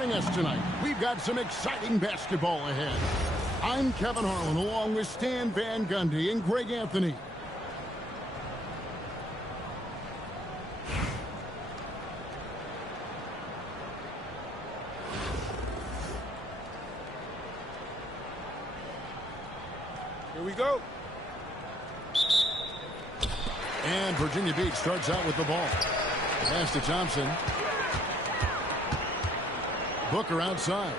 joining us tonight. We've got some exciting basketball ahead. I'm Kevin Harlan, along with Stan Van Gundy and Greg Anthony. Here we go. And Virginia Beach starts out with the ball. Pass to Thompson. Booker outside.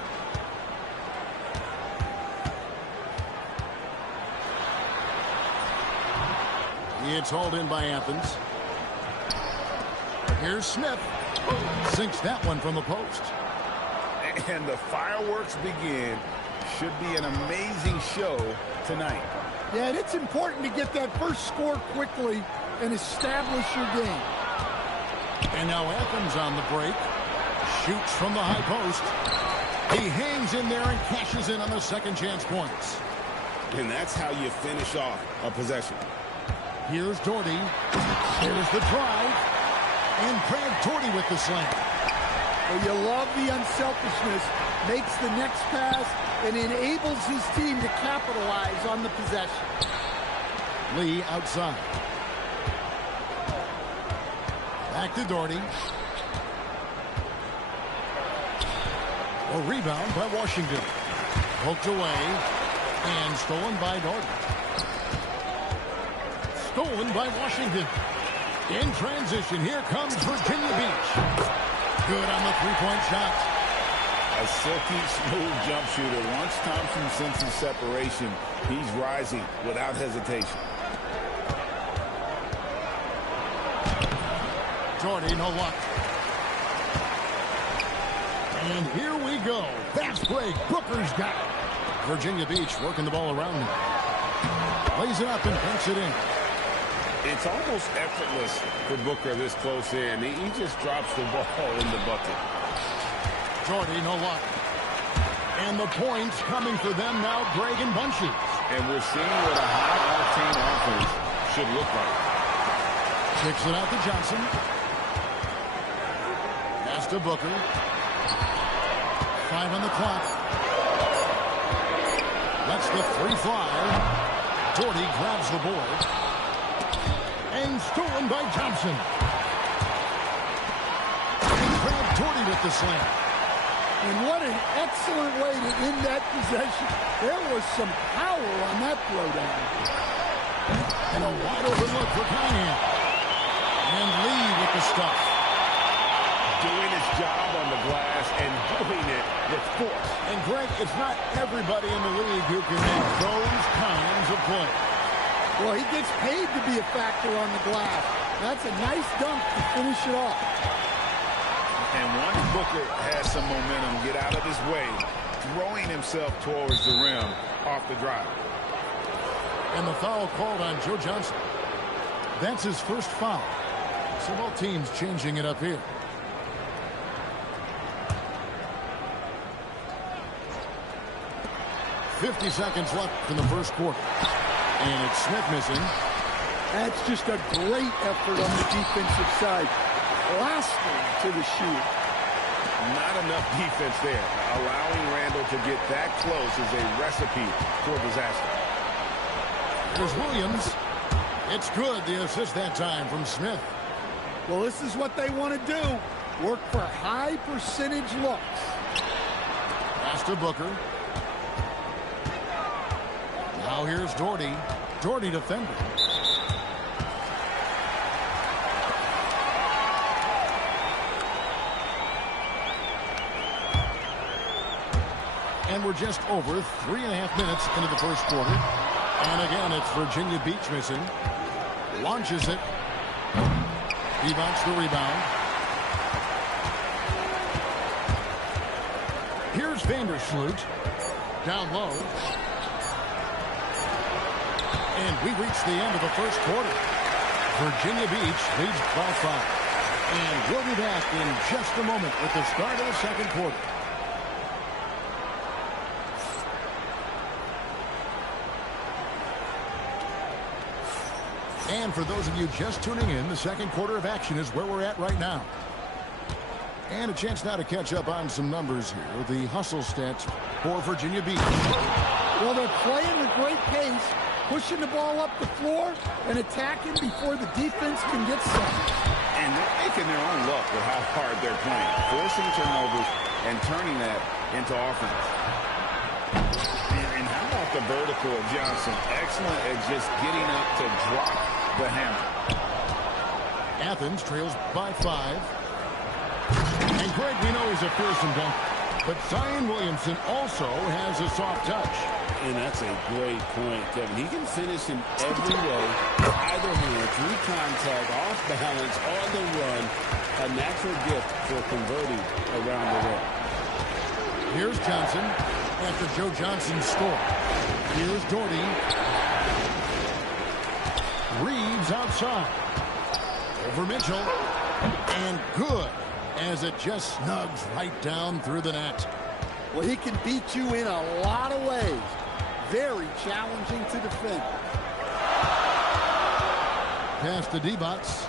It's hauled in by Athens. Here's Smith. Sinks that one from the post. And the fireworks begin. Should be an amazing show tonight. Yeah, and it's important to get that first score quickly and establish your game. And now Athens on the break. Shoots from the high post. He hangs in there and cashes in on the second chance points. And that's how you finish off a possession. Here's Doherty. Here's the drive. And Craig Doherty with the slam. Well, you love the unselfishness. Makes the next pass and enables his team to capitalize on the possession. Lee outside. Back to Doherty. A rebound by Washington. Poked away. And stolen by Doherty. Stolen by Washington. In transition, here comes Virginia Beach. Good on the three-point shot. A silky, smooth jump shooter. Once Thompson senses separation, he's rising without hesitation. Doherty, no luck. And here we go. Fast break. Booker's got it. Virginia Beach working the ball around him. Lays it up and banks it in. It's almost effortless for Booker this close in. He just drops the ball in the bucket. Doherty, no luck. And the points coming for them now, Greg and Bunches. And we're seeing what a high-octane offense should look like. Kicks it out to Johnson. Pass to Booker. 5 on the clock. Lets the three fly. Doherty grabs the board. And stolen by Thompson. And Craig Doherty with the slam. And what an excellent way to end that possession. There was some power on that throwdown. And a wide open look for Cunningham. And Lee with the stuff. Doing his job on the glass and doing it with force. And Greg, it's not everybody in the league who can make those kinds of plays. Well, he gets paid to be a factor on the glass. That's a nice dunk to finish it off. And once Booker has some momentum, get out of his way, throwing himself towards the rim off the drive. And the foul called on Joe Johnson. That's his first foul. So both teams changing it up here. .50 seconds left in the first quarter. And it's Smith missing. That's just a great effort on the defensive side. Blasting to the shoot. Not enough defense there. Allowing Randall to get that close is a recipe for disaster. There's Williams. It's good, the assist that time from Smith. Well, this is what they want to do. Work for high percentage looks. Pass to Booker. Now here's Doherty. Doherty defending. And we're just over 3.5 minutes into the first quarter. And again, it's Virginia Beach missing. Launches it. He bounces the rebound. Here's Vandersloot. Down low. And we reach the end of the first quarter. Virginia Beach leads by 5. And we'll be back in just a moment with the start of the second quarter. And for those of you just tuning in, the second quarter of action is where we're at right now. And a chance now to catch up on some numbers here. The hustle stats for Virginia Beach. Well, they're playing a great pace, pushing the ball up the floor and attacking before the defense can get set. And they're making their own luck with how hard they're playing, forcing turnovers and turning that into offense. And how about the vertical of Johnson? Excellent at just getting up to drop the hammer. Athens trails by 5. And Greg, we know he's a fearsome dunk, but Zion Williamson also has a soft touch. And that's a great point, Kevin. He can finish in every way, either hand, through contact, off balance, on the run. A natural gift for converting around the rim. Here's Johnson after Joe Johnson's score. Here's Doherty. Reeves outside. Over Mitchell. And good, as it just snugs right down through the net. Well, he can beat you in a lot of ways. Very challenging to defend. Pass to D-Bots.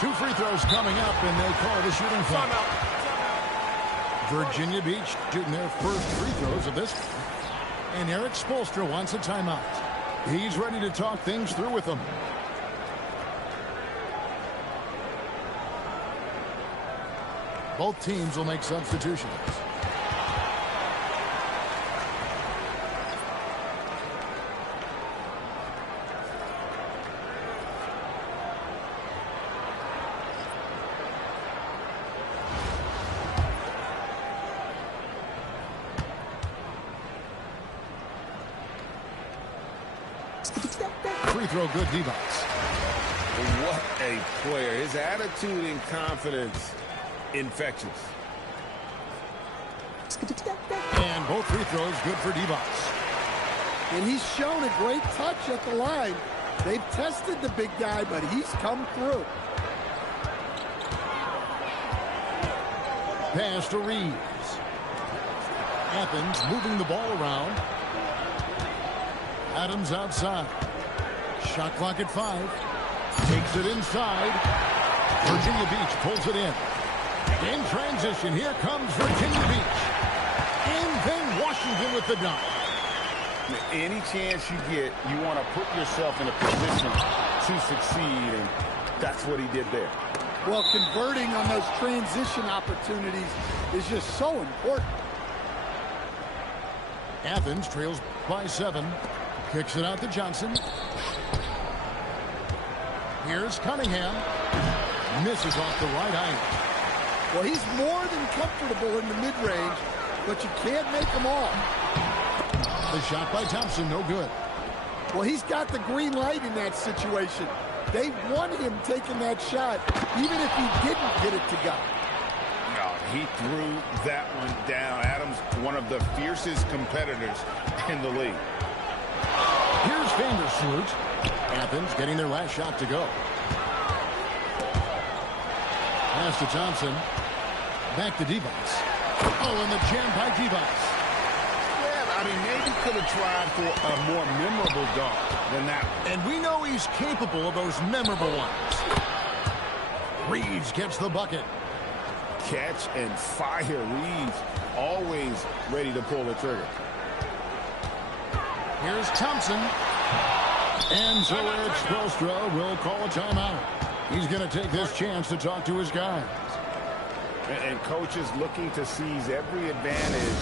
2 free throws coming up, and they call the shooting foul. Virginia Beach shooting their first free throws of this. And Eric Spoelstra wants a timeout. He's ready to talk things through with them. Both teams will make substitutions. Free throw good, D-Bots. What a player. His attitude and confidence, infectious. And both free throws good for D-Bots. And he's shown a great touch at the line. They've tested the big guy, but he's come through. Pass to Reeves. Athens moving the ball around. Adams outside. Shot clock at 5. Takes it inside. Virginia Beach pulls it in. In transition, here comes Virginia Beach. And then Washington with the dunk. Any chance you get, you want to put yourself in a position to succeed, and that's what he did there. Well, converting on those transition opportunities is just so important. Athens trails by 7. Kicks it out to Johnson. Here's Cunningham. Misses off the right eye. Well, he's more than comfortable in the mid-range, but you can't make him all. The shot by Thompson, no good. Well, he's got the green light in that situation. They want him taking that shot, even if he didn't get it to go. No, he threw that one down. Adams, one of the fiercest competitors in the league. Here's Vandersloot. Athens getting their last shot to go. Pass to Thompson. Back to D-Bots. Oh, and the jam by D-Bots. Yeah, I mean, maybe could have tried for a more memorable dunk than that one. And we know he's capable of those memorable ones. Reeves gets the bucket. Catch and fire. Reeves always ready to pull the trigger. Here's Thompson. And so Eric Spoelstra will call a timeout. He's going to take this chance to talk to his guys. And coaches looking to seize every advantage,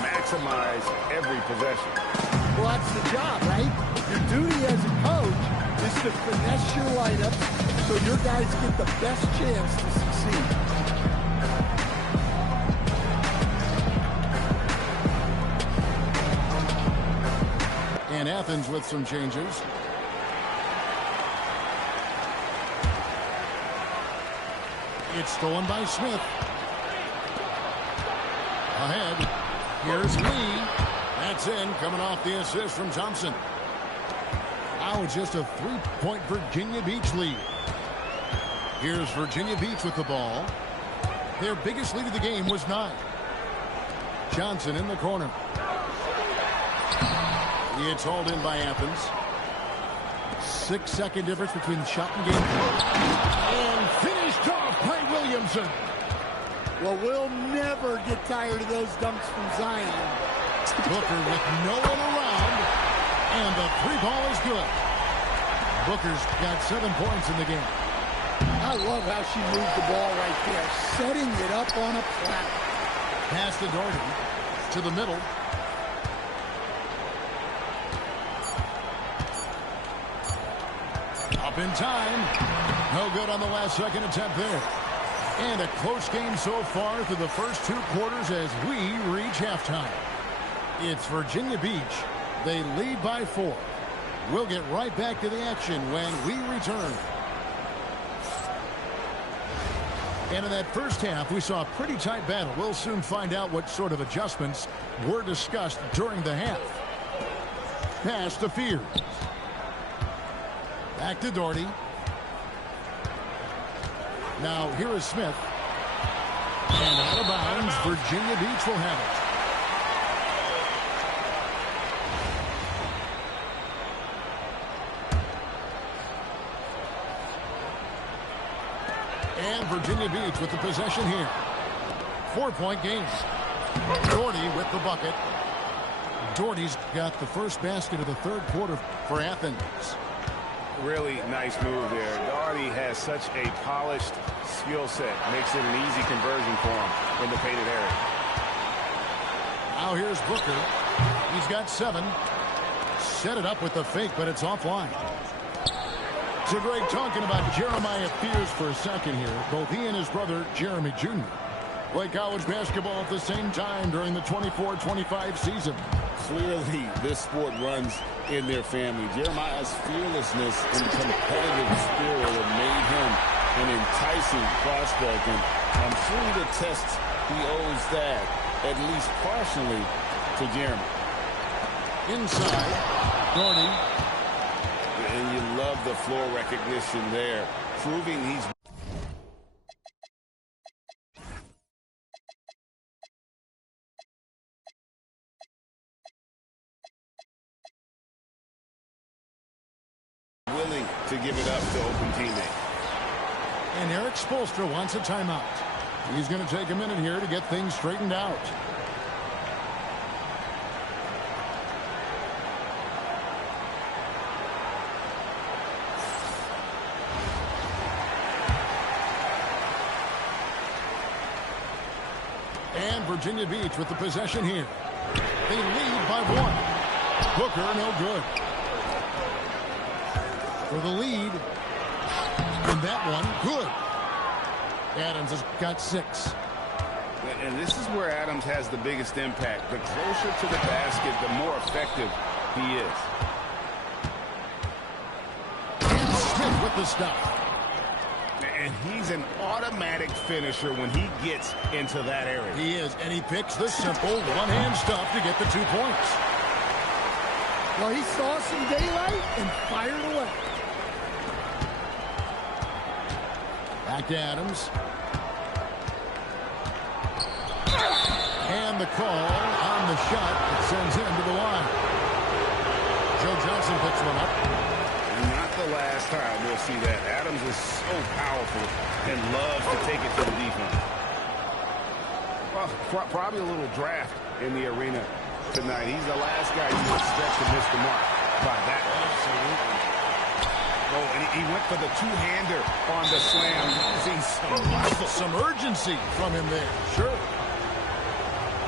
maximize every possession. Well, that's the job, right? Your duty as a coach is to finesse your lineups so your guys get the best chance to succeed. And Athens with some changes. It's stolen by Smith. Ahead. Here's Lee. That's in, coming off the assist from Thompson. Now it's just a 3-point Virginia Beach lead. Here's Virginia Beach with the ball. Their biggest lead of the game was 9. Johnson in the corner. It's hauled in by Athens. 6-second difference between shot and game. And finished off by Williamson. Well, we'll never get tired of those dunks from Zion. Booker with no one around. And the three ball is good. Booker's got 7 points in the game. I love how she moved the ball right there, setting it up on a platter. Pass to Doherty. To the middle. Up in time. No good on the last second attempt there. And a close game so far through the first 2 quarters as we reach halftime. It's Virginia Beach. They lead by 4. We'll get right back to the action when we return. And in that first half, we saw a pretty tight battle. We'll soon find out what sort of adjustments were discussed during the half. Pass to Fears. Back to Doherty. Now here is Smith. And out of bounds, Virginia Beach will have it. And Virginia Beach with the possession here. 4-point game. Doherty with the bucket. Doherty's got the first basket of the third quarter for Athens. Really nice move there. Doherty has such a polished skill set. Makes it an easy conversion for him in the painted area. Now here's Booker. He's got 7. Set it up with the fake, but it's offline. So Greg, talking about Jeremiah Fears for a second here. Both he and his brother, Jeremy Jr., play college basketball at the same time during the 24-25 season. Clearly, this sport runs in their family. Jeremiah's fearlessness and competitive spirit have made him an enticing prospect, and I'm sure the test he owes that, at least partially, to Jeremy. Inside, Doherty. And you love the floor recognition there, proving he's willing to give it up to open teammate. And Eric Spoelstra wants a timeout. He's going to take a minute here to get things straightened out. And Virginia Beach with the possession here. They lead by 1. Booker no good. For the lead. And that one good. Adams has got 6. And this is where Adams has the biggest impact. The closer to the basket, the more effective he is. And Smith with the stop. And he's an automatic finisher when he gets into that area. He is, and he picks the simple one-hand stuff to get the 2 points. Well, he saw some daylight and fired away. Back to Adams. And the call on the shot that sends him to the line. Joe Johnson picks one up. Not the last time we'll see that. Adams is so powerful and loves to take it to the defense. Well, probably a little draft in the arena tonight. He's the last guy you expect to miss the mark by that. Absolutely. Oh, and he went for the two-hander on the slam. Using some urgency from him there. Sure.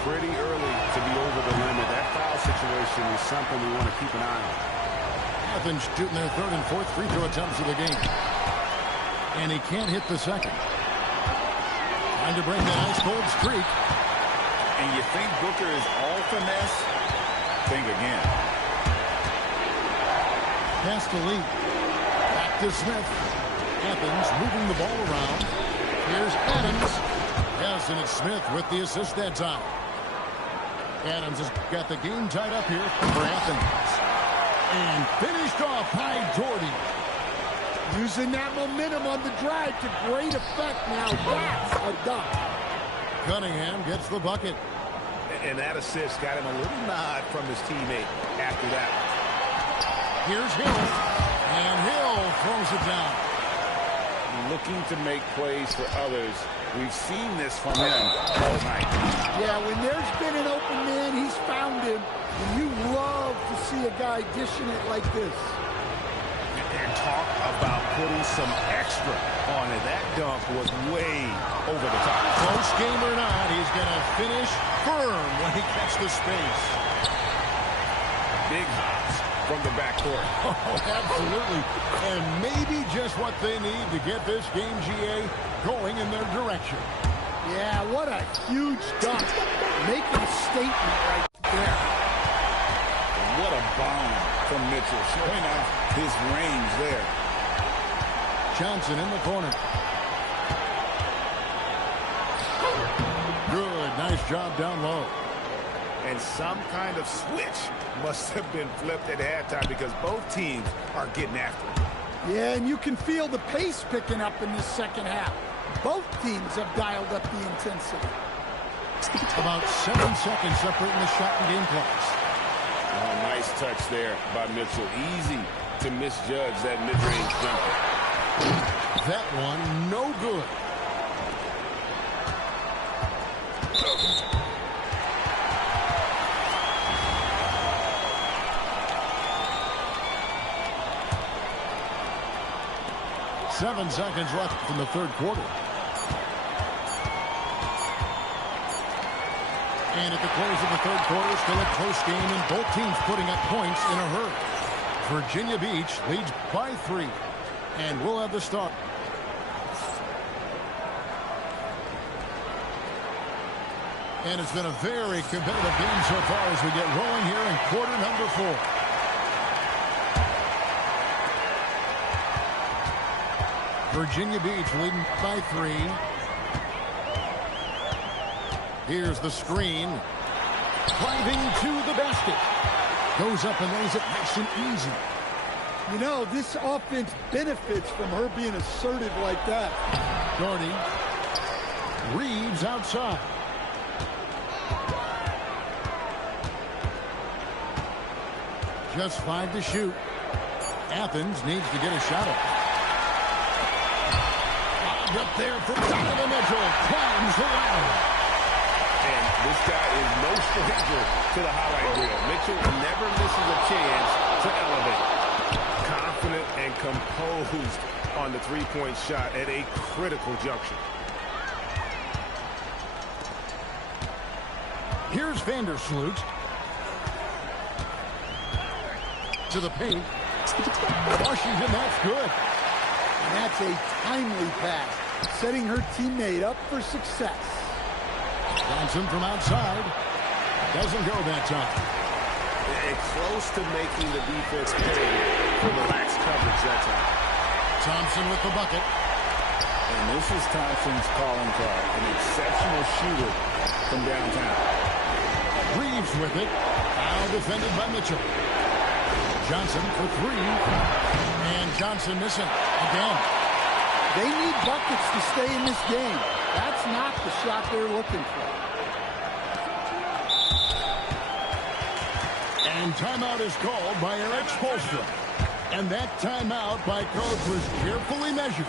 Pretty early to be over the limit. That foul situation is something we want to keep an eye on. Athens shooting their 3rd and 4th free throw attempts of the game. And he can't hit the second. Trying to break that ice-cold streak. And you think Booker is all finesse? Think again. Pass to Lee. Back to Smith. Athens moving the ball around. Here's Adams. Yes, and it's Smith with the assist that time. Adams has got the game tied up here for Athens. And finished off by Doherty. Using that momentum on the drive to great effect now. That's a dunk. Cunningham gets the bucket. And that assist got him a little nod from his teammate after that. Here's Hill. And Hill throws it down. Looking to make plays for others. We've seen this from him all night. Yeah, when there's been an open man, he's found him. And you love to see a guy dishing it like this. And talk about putting some extra on it. That dunk was way over the top. Close game or not, he's going to finish firm when he gets the space. Big hops from the backcourt. Oh, absolutely. And maybe just what they need to get this game, GA, going in their direction. Yeah, what a huge dunk. Making a statement right there. What a bomb from Mitchell, showing off his range there. Johnson in the corner. Good, nice job down low. And some kind of switch must have been flipped at halftime because both teams are getting after it. Yeah, and you can feel the pace picking up in this second half. Both teams have dialed up the intensity. About 7 seconds separating the shot and game clocks. Oh, nice touch there by Mitchell. Easy to misjudge that mid-range jumper. That one, no good. Seven seconds left in the third quarter. And at the close of the third quarter, still a close game, and both teams putting up points in a hurry. Virginia Beach leads by 3, and we'll have the start. And it's been a very competitive game so far as we get rolling here in quarter number 4. Virginia Beach leading by 3. Here's the screen. Driving to the basket. Goes up and lays it nice and easy. You know, this offense benefits from her being assertive like that. Doherty. Reeves outside. Just 5 to shoot. Athens needs to get a shot up. Up there for Donovan Mitchell. Climbs the ladder. And this guy is no stranger to the highlight reel. Mitchell never misses a chance to elevate. Confident and composed on the three-point shot at a critical juncture. Here's Vandersloot. To the paint. Washington, that's good. And that's a timely pass, setting her teammate up for success. Johnson from outside. Doesn't go that time. And close to making the defense pay for the lax coverage that time. Thompson with the bucket. And this is Thompson's calling card. An exceptional shooter from downtown. Reeves with it. Now defended by Mitchell. Johnson for 3. And Johnson missing again. They need buckets to stay in this game. That's not the shot they're looking for. And timeout is called by Eric Spoelstra. And that timeout by coach was carefully measured,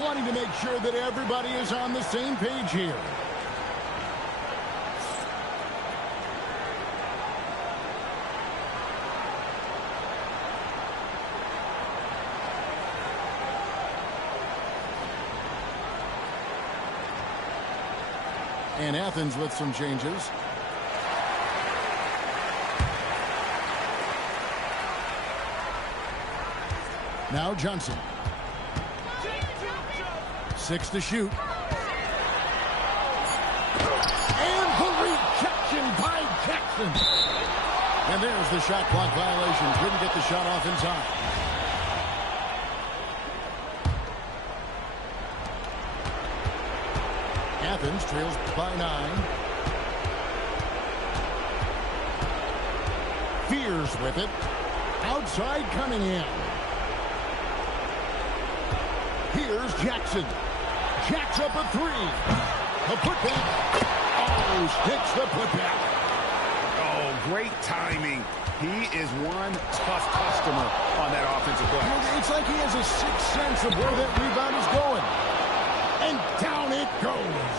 wanting to make sure that everybody is on the same page here. And Athens with some changes. Now Johnson. 6 to shoot. And the rejection by Jackson. And there's the shot clock violation. Couldn't get the shot off in time. Athens trails by 9. Fears with it. Outside Cunningham. Here's Jackson. Jacks up a 3. A putback. Oh, sticks the putback. Oh, great timing He is one tough customer on that offensive play. It's like he has a sixth sense of where that rebound is going. And down it goes.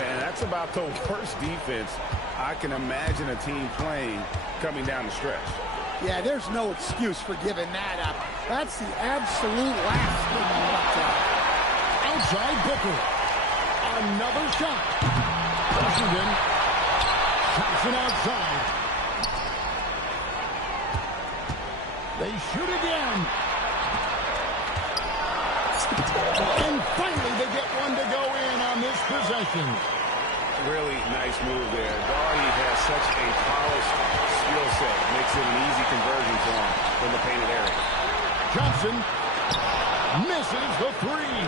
And that's about the worst defense I can imagine a team playing coming down the stretch. Yeah, there's no excuse for giving that up. That's the absolute last thing you want to have. Outside Booker. Another shot. Washington. Johnson outside. They shoot again. And finally they get one to go in on this possession. Really nice move there. Daugherty has such a polished skill set. Makes it an easy conversion for him in the painted area. Johnson misses the three.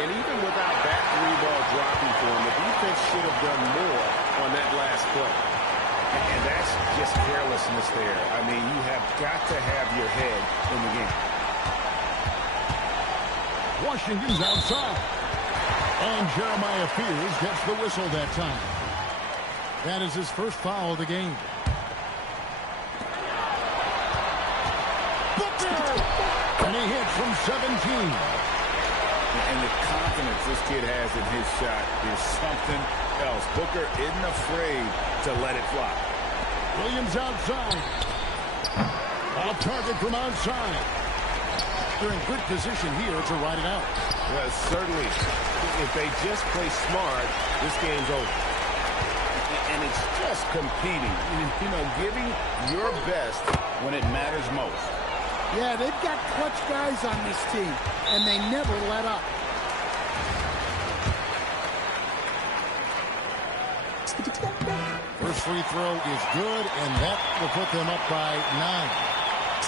And even without that three ball dropping for him, the defense should have done more on that last play. And that's just carelessness there. I mean, you have got to have your head in the game. Washington's outside. And Jeremiah Fears gets the whistle that time. That is his first foul of the game. Booker! And he hits from 17. And the confidence this kid has in his shot is something else. Booker isn't afraid to let it fly. Williams outside. Off target from outside. They're in good position here to ride it out. Well, certainly. If they just play smart, this game's over. And it's just competing. You know, giving your best when it matters most. Yeah, they've got clutch guys on this team, and they never let up. First free throw is good, and that will put them up by 9.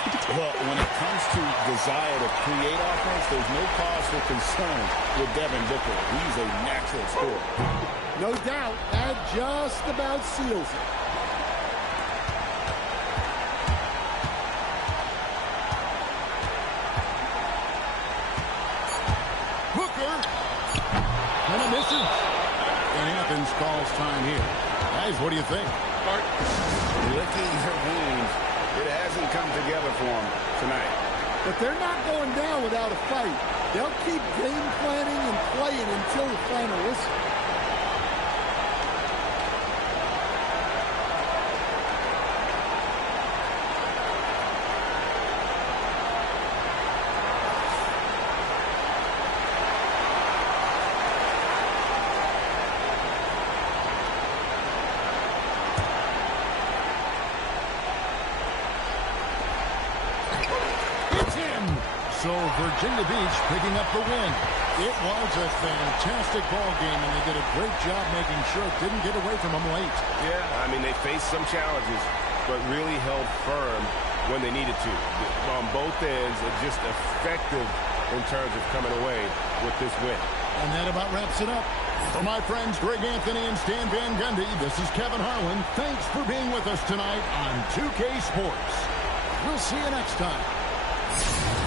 Well, when it comes to desire to create offense, there's no cause for concern with Devin Booker. He's a natural scorer. No doubt, that just about seals it. Booker. And it misses. And Athens calls time here. Guys, what do you think? Licking their wounds. It hasn't come together for them tonight. But they're not going down without a fight. They'll keep game planning and playing until the final whistle. So Virginia Beach picking up the win. It was a fantastic ball game, and they did a great job making sure it didn't get away from them late. Yeah, I mean, they faced some challenges, but really held firm when they needed to. On both ends, and just effective in terms of coming away with this win. And that about wraps it up. For my friends Greg Anthony and Stan Van Gundy, this is Kevin Harlan. Thanks for being with us tonight on 2K Sports. We'll see you next time.